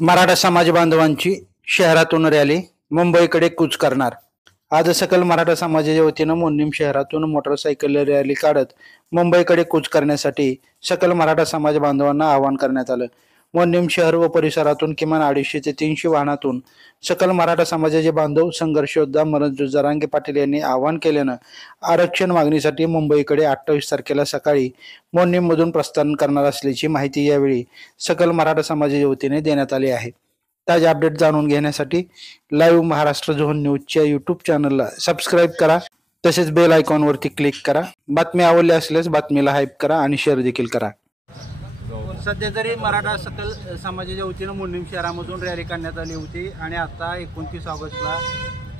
मराठा समाज बांधवांची शहरातून रॅली मुंबईकडे कूच करणार। आज सकल मराठा समाजाच्या वतीनं मोडणीम शहरातून मोटरसायकल रॅली काढत मुंबईकडे कूच करण्यासाठी सकल मराठा समाज बांधवांना आवाहन करण्यात आलं। मोडणीम शहर व परिसरातून किमान 250 ते 300 वाहनातून सकल मराठा समाजाचे बांधव संघर्ष योद्धा मनोज जरांगे पाटील यांनी आवाहन केल्यानं आरक्षण मागणीसाठी मुंबईकडे 28 तारखेला सकाळी मोडणीम मधून प्रस्थान करणार असल्याची माहिती यावेळी सकल मराठा समाजाच्या वतीने देण्यात आली आहे। ताजा अपडेट जाणून घेण्यासाठी लाईव्ह महाराष्ट्र झोन न्यूजच्या यूट्यूब चॅनलला सबस्क्राईब करा, तसेच बेल आयकॉनवरती क्लिक करा। बातमी आवडली असल्यास बातमीला हाईप करा आणि शेअर देखील करा। सध्या जरी मराठा सकल समाजाच्या वतीनं मोडणीम शहरामधून रॅली काढण्यात आली होती आणि आता 29 ऑगस्टला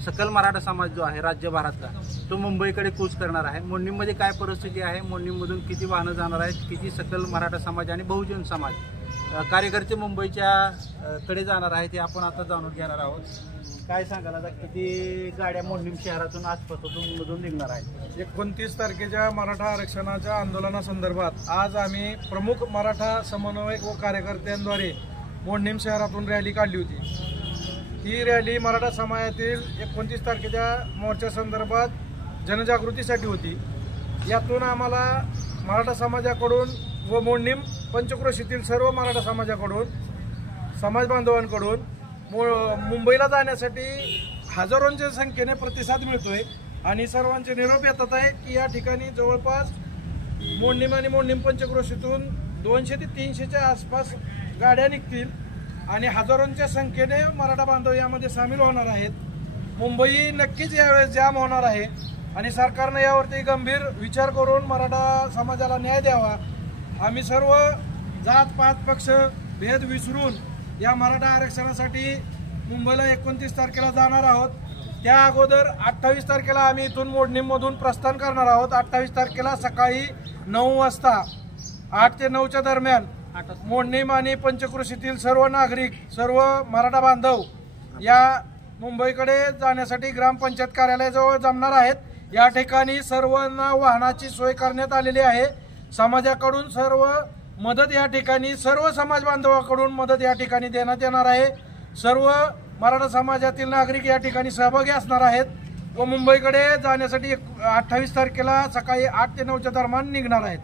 सकल मराठा समाज जो आहे राज्यभरातला तो मुंबईकडे कूच करणार आहे। मोडणीममध्ये काय परिस्थिती आहे, मोडणीमधून किती वाहनं जाणार आहेत, किती सकल मराठा समाज आणि बहुजन समाज कार्यकर्ते मुंबईच्या कडे जाणार आहेत हे आपण आता जाणून घेणार आहोत। काय सांगाल आता, किती गाड्या मोडणीम शहरातून आजपासून मधून निघणार आहेत? 29 तारखेच्या मराठा आरक्षणाच्या आंदोलनासंदर्भात आज आम्ही प्रमुख मराठा समन्वयक व कार्यकर्त्यांद्वारे मोडणीम शहरातून रॅली काढली होती। ही रॅली मराठा समाजातील 29 तारखेच्या मोर्चा संदर्भात जनजागृतीसाठी होती। यातून आम्हाला मराठा समाजाकडून व मोडणीम पंचक्रोशीतील सर्व मराठा समाजाकडून, समाज बांधवांकडून मुंबईला जाण्यासाठी हजारोंच्या संख्येने प्रतिसाद मिळतोय आणि सर्वांचे निरोप येतात आहे की या ठिकाणी जवळपास मोडणीम आणि मोडणीम पंचक्रोशीतून 200 ते 300च्या आसपास गाड्या निघतील आणि हजारोंच्या संख्येने मराठा बांधव यामध्ये सामील होणार आहेत। मुंबई नक्कीच यावेळेस जाम होणार आहे आणि सरकारने यावरती गंभीर विचार करून मराठा समाजाला न्याय द्यावा। आम्ही सर्व जात पात पक्ष भेद विसरून या मराठा आरक्षणासाठी मुंबईला 29 तारखेला जाणार आहोत। त्या अगोदर 28 तारखेला आम्ही इथून मोडणीम मधून प्रस्थान करणार आहोत। 28 तारखेला सकाळी 9 वाजता 8 ते 9च्या दरम्यान मोडणीम आणि पंचक्रोशीतील सर्व नागरिक, सर्व मराठा बांधव या मुंबईकडे जाण्यासाठी ग्रामपंचायत कार्यालयाजवळ जमणार आहेत। या ठिकाणी सर्वांना वाहनाची सोय करण्यात आलेली आहे। समाजाकडून सर्व मदत या ठिकाणी, सर्व समाज बांधवांकडून मदत या ठिकाणी देण्यात येणार आहे। सर्व मराठा समाजातील नागरिक या ठिकाणी सहभागी असणार आहेत व मुंबईकडे जाण्यासाठी 28 तारखेला सकाळी 8 ते 9च्या दरम्यान निघणार आहेत।